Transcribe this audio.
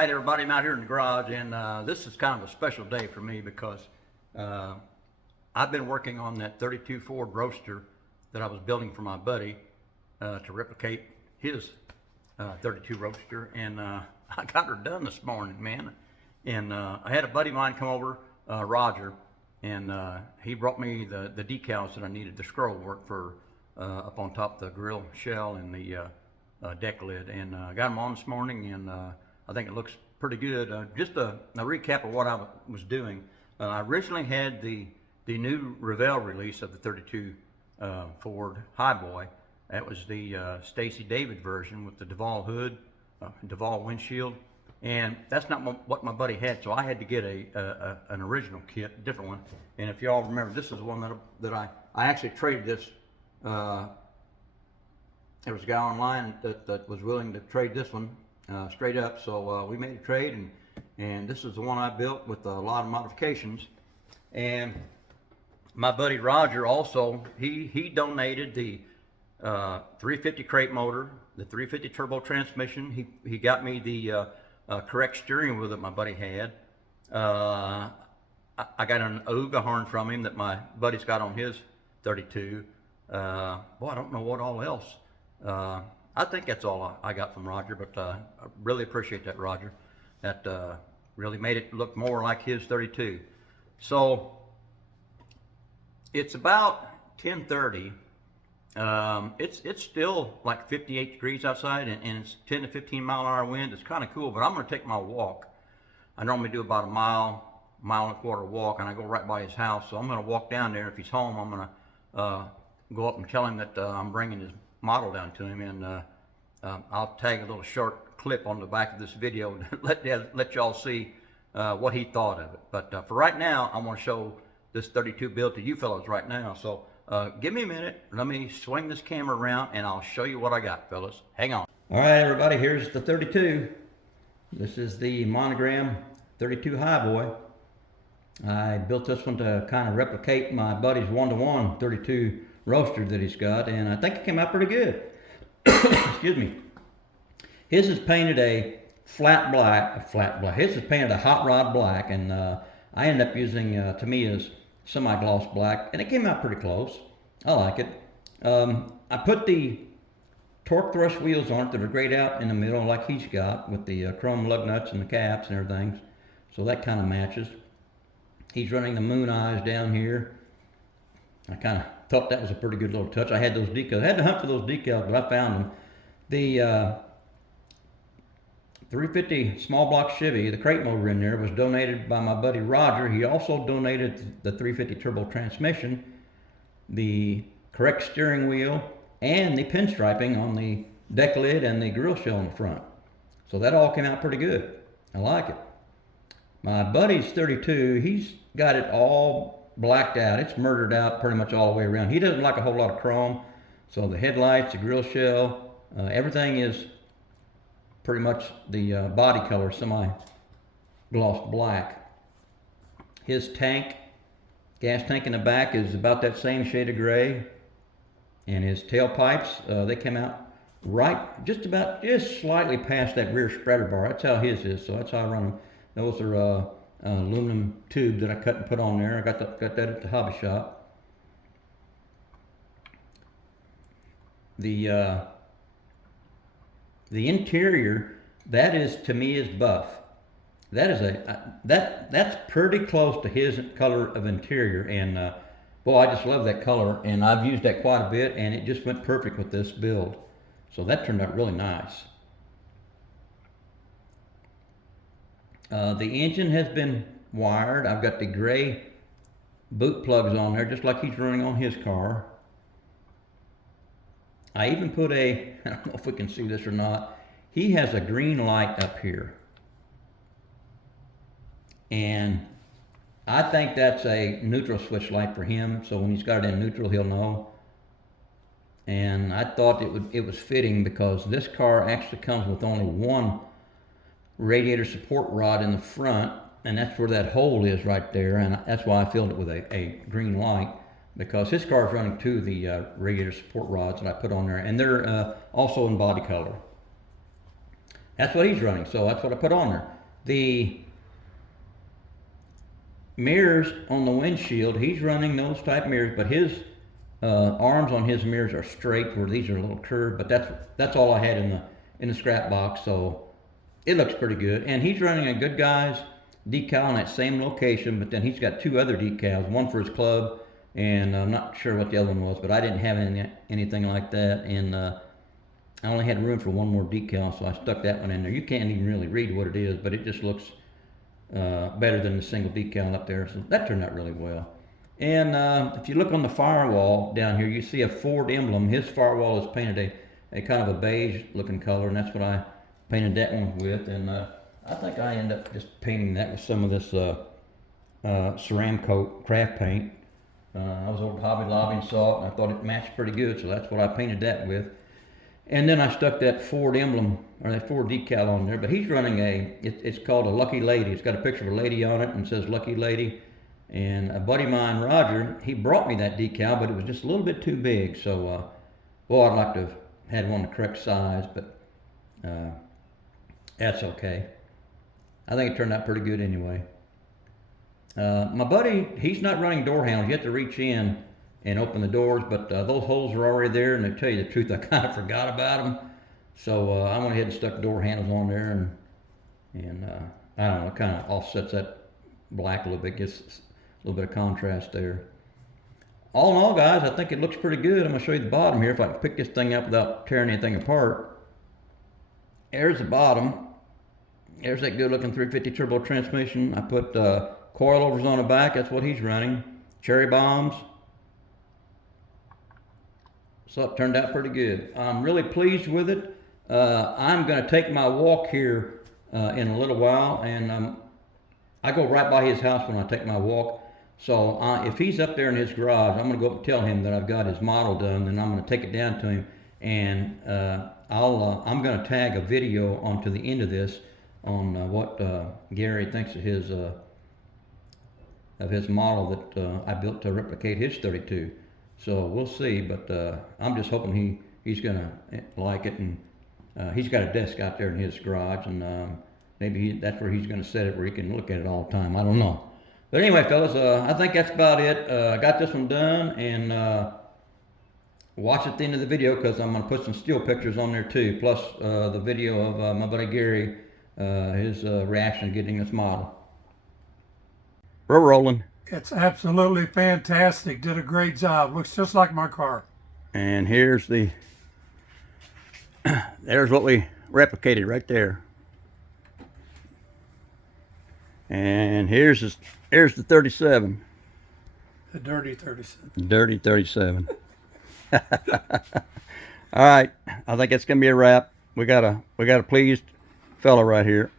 right, everybody, I'm out here in the garage, and this is kind of a special day for me because I've been working on that 32 Ford Roadster that I was building for my buddy to replicate his 32 Roadster, and I got her done this morning, man. And I had a buddy of mine come over, Roger, and he brought me the decals that I needed, the scroll work for up on top of the grill shell and the deck lid, and I got them on this morning, and I think it looks pretty good. Just a recap of what I was doing. I originally had the new Revell release of the 32 Ford Highboy. That was the Stacy David version with the Duval hood, Duval windshield, and that's not what my buddy had, so I had to get an original kit, a different one. And if y'all remember, this is the one that I actually traded this. There was a guy online that was willing to trade this one straight up, so we made a trade, and this is the one I built with a lot of modifications. And my buddy Roger also, he donated the 350 crate motor, the 350 turbo transmission. He got me the correct steering wheel that my buddy had. I got an Ooga horn from him that my buddy's got on his 32. Boy, I don't know what all else. I think that's all I got from Roger, but I really appreciate that, Roger. That really made it look more like his 32. So it's about 10:30. It's still like 58 degrees outside, and it's 10 to 15 mile an hour wind. It's kind of cool, but I'm going to take my walk. I normally do about a mile and a quarter walk, and I go right by his house. So I'm going to walk down there. If he's home, I'm going to go up and tell him that I'm bringing his model down to him, and I'll tag a little short clip on the back of this video to let y'all see what he thought of it. But for right now, I want to show this 32 build to you fellas right now. So give me a minute, let me swing this camera around, and I'll show you what I got, fellas. Hang on. All right, everybody, here's the 32. This is the Monogram 32 Highboy. I built this one to kind of replicate my buddy's 1-to-1 32 Roadster that he's got, and I think it came out pretty good. Excuse me. His is painted a flat black. His is painted a hot rod black, and I ended up using Tamiya's semi-gloss black, and it came out pretty close. I like it. I put the torque thrust wheels on it that are grayed out in the middle like he's got, with the chrome lug nuts and the caps and everything, so that kind of matches. He's running the moon eyes down here. I kind of thought that was a pretty good little touch. I had those decals. I had to hunt for those decals, but I found them. The 350 small block Chevy, the crate motor in there, was donated by my buddy Roger. He also donated the 350 turbo transmission, the correct steering wheel, and the pinstriping on the deck lid and the grill shell in the front. So that all came out pretty good. I like it. My buddy's 32, he's got it all blacked out. It's murdered out pretty much all the way around. He doesn't like a whole lot of chrome, so the headlights, the grill shell, everything is pretty much the body color, semi-gloss black. His tank, gas tank in the back, is about that same shade of gray, and his tailpipes, they came out right just slightly past that rear spreader bar. That's how his is, so that's how I run them. Those are aluminum tube that I cut and put on there. I got that at the hobby shop. The interior, that is Tamiya's buff. That is that's pretty close to his color of interior, and boy, I just love that color, and I've used that quite a bit, and it just went perfect with this build. So that turned out really nice. The engine has been wired. I've got the gray boot plugs on there, just like he's running on his car. I even put I don't know if we can see this or not, he has a green light up here. And I think that's a neutral switch light for him, so when he's got it in neutral, he'll know. And I thought it was fitting because this car actually comes with only one radiator support rod in the front, and that's where that hole is right there, and that's why I filled it with a green light, because his car is running two of the radiator support rods that I put on there, and they're also in body color. That's what he's running, so that's what I put on there. The mirrors on the windshield, he's running those type mirrors, but his arms on his mirrors are straight, where these are a little curved. But that's all I had in the scrap box, so it looks pretty good. And he's running a Good Guys decal in that same location, but then he's got 2 other decals, one for his club, and I'm not sure what the other one was, but I didn't have anything like that, and I only had room for 1 more decal, so I stuck that one in there. You can't even really read what it is, but it just looks better than the single decal up there, so that turned out really well. And if you look on the firewall down here, you see a Ford emblem. His firewall is painted a kind of a beige looking color, and that's what I painted that one with. And I think I ended up just painting that with some of this Ceramcoat craft paint. I was over at Hobby Lobby and saw it, and I thought it matched pretty good, so that's what I painted that with. And then I stuck that Ford emblem, or that Ford decal on there, but he's running it's called a Lucky Lady. It's got a picture of a lady on it and says Lucky Lady. And a buddy of mine, Roger, he brought me that decal, but it was just a little bit too big. So, well, I'd like to have had one the correct size, but that's okay. I think it turned out pretty good anyway. My buddy, he's not running door handles. You have to reach in and open the doors, but those holes are already there, and to tell you the truth, I kind of forgot about them. So I went ahead and stuck door handles on there, and I don't know, it kind of offsets that black a little bit, gets a little bit of contrast there. All in all, guys, I think it looks pretty good. I'm going to show you the bottom here if I can pick this thing up without tearing anything apart. There's the bottom. There's that good looking 350 turbo transmission. I put coilovers on the back. That's what he's running. Cherry bombs. So it turned out pretty good. I'm really pleased with it. I'm going to take my walk here in a little while, and I go right by his house when I take my walk. So if he's up there in his garage, I'm going to go up and tell him that I've got his model done, and I'm going to take it down to him, and I'm going to tag a video onto the end of this on what Gary thinks of his model that I built to replicate his 32. So we'll see, but I'm just hoping he's going to like it, and he's got a desk out there in his garage, and maybe that's where he's going to set it where he can look at it all the time. I don't know. But anyway, fellas, I think that's about it. I got this one done, and watch at the end of the video because I'm going to put some still pictures on there too, plus the video of my buddy Gary, his reaction to getting this model. We're rolling. It's absolutely fantastic. Did a great job. Looks just like my car. And here's there's what we replicated right there. And here's the 37. The dirty 37. Dirty 37. All right, I think it's gonna be a wrap. We got a pleased fella right here.